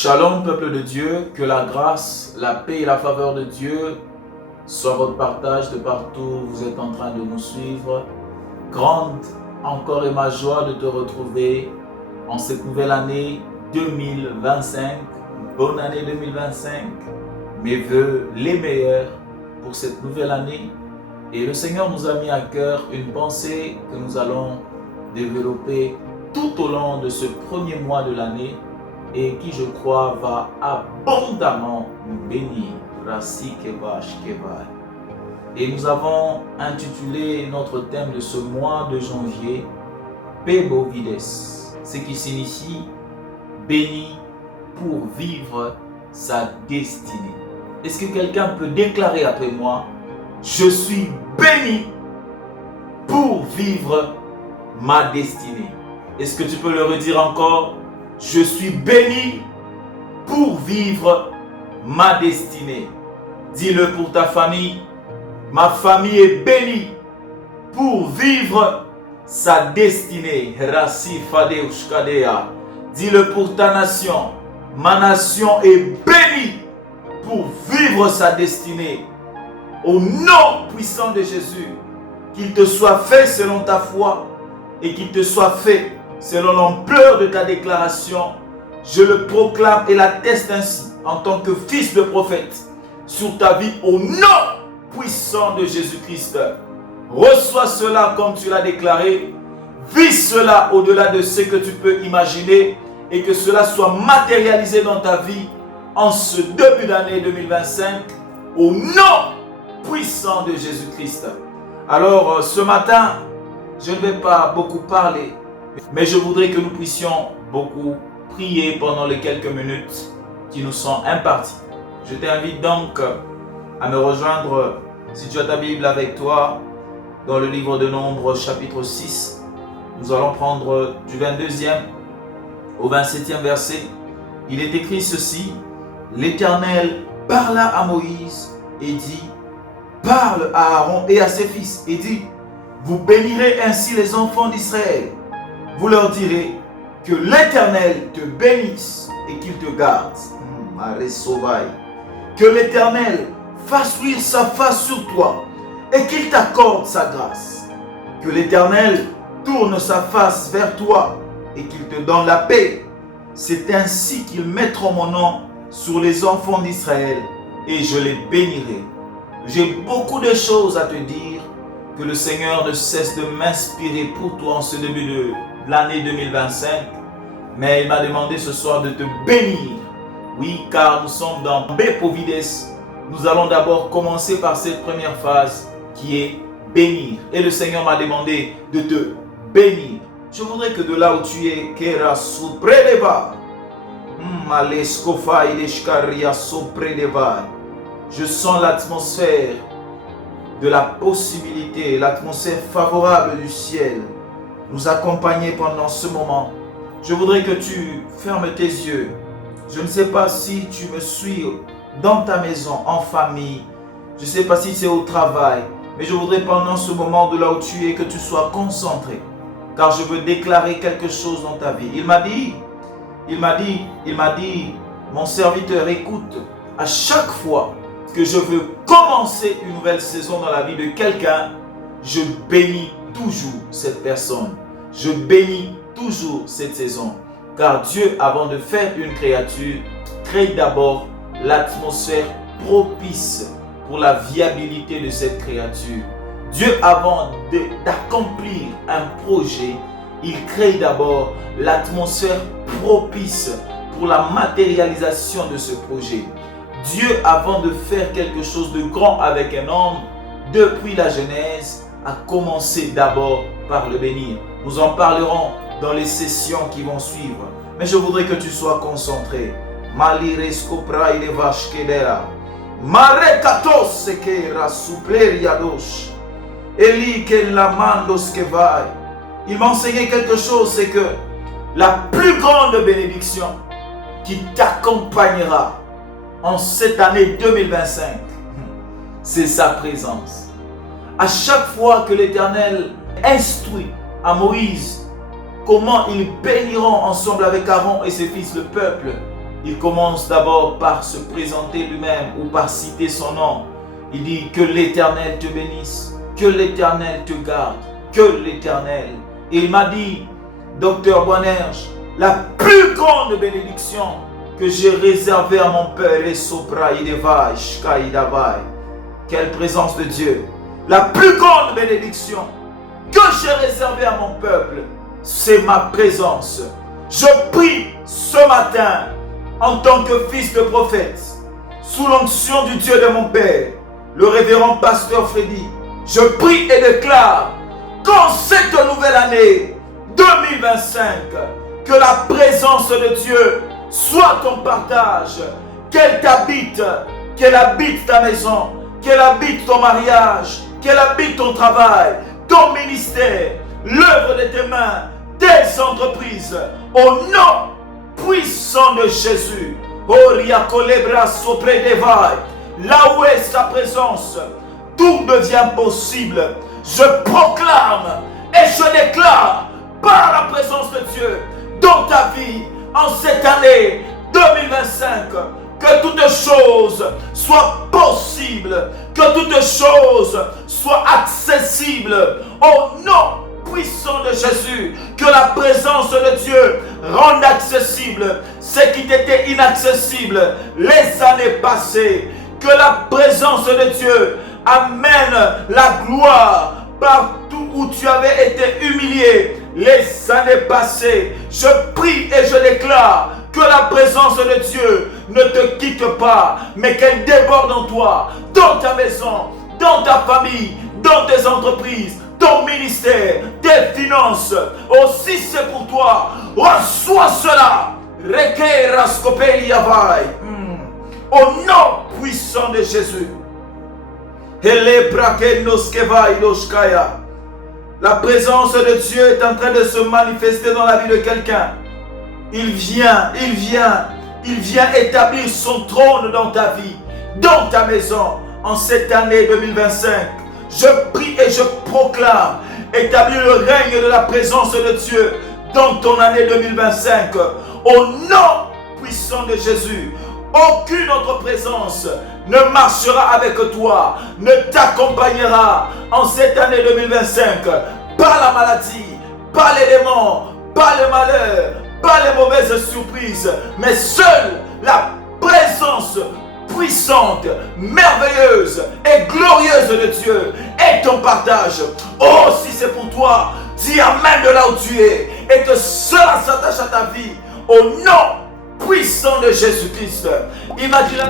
Shalom peuple de Dieu, que la grâce, la paix et la faveur de Dieu soient votre partage de partout où vous êtes en train de nous suivre. Grande encore est ma joie de te retrouver en cette nouvelle année 2025. Bonne année 2025. Mes vœux les meilleurs pour cette nouvelle année. Et le Seigneur nous a mis à cœur une pensée que nous allons développer tout au long de ce premier mois de l'année et qui, je crois, va abondamment nous bénir. Et nous avons intitulé notre thème de ce mois de janvier Pebo Vides, ce qui signifie béni pour vivre sa destinée. Est-ce que quelqu'un peut déclarer après moi: je suis béni pour vivre ma destinée? Est-ce que tu peux le redire encore? Je suis béni pour vivre ma destinée. Dis-le pour ta famille. Ma famille est bénie pour vivre sa destinée. Dis-le pour ta nation. Ma nation est bénie pour vivre sa destinée. Au nom puissant de Jésus, qu'il te soit fait selon ta foi et qu'il te soit fait selon l'ampleur de ta déclaration. Je le proclame et l'atteste ainsi en tant que fils de prophète sur ta vie au nom puissant de Jésus-Christ. Reçois cela comme tu l'as déclaré. Vis cela au-delà de ce que tu peux imaginer et que cela soit matérialisé dans ta vie en ce début d'année 2025 au nom puissant de Jésus-Christ. Alors ce matin, je ne vais pas beaucoup parler, mais je voudrais que nous puissions beaucoup prier pendant les quelques minutes qui nous sont imparties. Je t'invite donc à me rejoindre, si tu as ta Bible avec toi, dans le livre de Nombres chapitre 6. Nous allons prendre du 22e au 27e verset. Il est écrit ceci: l'Éternel parla à Moïse et dit: parle à Aaron et à ses fils et dit: vous bénirez ainsi les enfants d'Israël. Vous leur direz que l'Éternel te bénisse et qu'il te garde. Que l'Éternel fasse luire sa face sur toi et qu'il t'accorde sa grâce. Que l'Éternel tourne sa face vers toi et qu'il te donne la paix. C'est ainsi qu'ils mettront mon nom sur les enfants d'Israël et je les bénirai. J'ai beaucoup de choses à te dire. Que le Seigneur ne cesse de m'inspirer pour toi en ce début de l'année 2025. Mais il m'a demandé ce soir de te bénir. Oui, car nous sommes dans Pebo Vides. Nous allons d'abord commencer par cette première phase qui est bénir. Et le Seigneur m'a demandé de te bénir. Je voudrais que de là où tu es, Kera Supredeva, je sens l'atmosphère de la possibilité, l'atmosphère favorable du ciel nous accompagner pendant ce moment. Je voudrais que tu fermes tes yeux. Je ne sais pas si tu me suis dans ta maison, en famille. Je ne sais pas si c'est au travail. Mais je voudrais pendant ce moment de là où tu es que tu sois concentré. Car je veux déclarer quelque chose dans ta vie. Il m'a dit, mon serviteur, écoute, à chaque fois que je veux commencer une nouvelle saison dans la vie de quelqu'un, je bénis toujours cette personne. Je bénis toujours cette saison. Car Dieu, avant de faire une créature, crée d'abord l'atmosphère propice pour la viabilité de cette créature. Dieu, avant d'accomplir un projet, il crée d'abord l'atmosphère propice pour la matérialisation de ce projet. Dieu, avant de faire quelque chose de grand avec un homme, depuis la Genèse, a commencé d'abord par le bénir. Nous en parlerons dans les sessions qui vont suivre. Mais je voudrais que tu sois concentré. Il m'a enseigné quelque chose, c'est que la plus grande bénédiction qui t'accompagnera en cette année 2025, c'est sa présence. À chaque fois que l'Éternel instruit à Moïse comment ils béniront ensemble avec Aaron et ses fils le peuple, il commence d'abord par se présenter lui-même ou par citer son nom. Il dit que l'Éternel te bénisse, que l'Éternel te garde, que l'Éternel. Et il m'a dit, Docteur Boanerges, la plus grande bénédiction que j'ai réservée à mon Père est Sopra Idevai, Shkaïdavai. Quelle présence de Dieu! La plus grande bénédiction que j'ai réservée à mon peuple, c'est ma présence. Je prie ce matin en tant que fils de prophète, sous l'onction du Dieu de mon Père, le révérend pasteur Freddy. Je prie et déclare qu'en cette nouvelle année 2025, que la présence de Dieu soit ton partage, qu'elle t'habite, qu'elle habite ta maison, qu'elle habite ton mariage, qu'elle habite ton travail, ton ministère, l'œuvre de tes mains, tes entreprises, au nom puissant de Jésus. Là où est sa présence, tout devient possible. Je proclame et je déclare par la présence de Dieu dans ta vie en cette année 2025 que toutes choses soient possibles, que toutes choses soient accessibles au nom puissant de Jésus, que la présence de Dieu rende accessible ce qui était inaccessible les années passées, que la présence de Dieu amène la gloire partout où tu avais été humilié les années passées. Je prie et je déclare que la présence de Dieu ne te quitte pas, mais qu'elle déborde en toi, dans ta maison, dans ta famille, dans tes entreprises, ton ministère, tes finances. Aussi c'est pour toi. Reçois cela. Au nom puissant de Jésus. La présence de Dieu est en train de se manifester dans la vie de quelqu'un. Il vient établir son trône dans ta vie, dans ta maison, en cette année 2025. Je prie et je proclame, établir le règne de la présence de Dieu dans ton année 2025. Au nom puissant de Jésus, aucune autre présence ne marchera avec toi, ne t'accompagnera en cette année 2025. Pas la maladie, pas les démons, pas le malheur, pas les mauvaises surprises, mais seule la présence puissante, merveilleuse et glorieuse de Dieu est ton partage. Oh, si c'est pour toi, dis amen de là où tu es et que cela s'attache à ta vie au nom puissant de Jésus-Christ. Imagine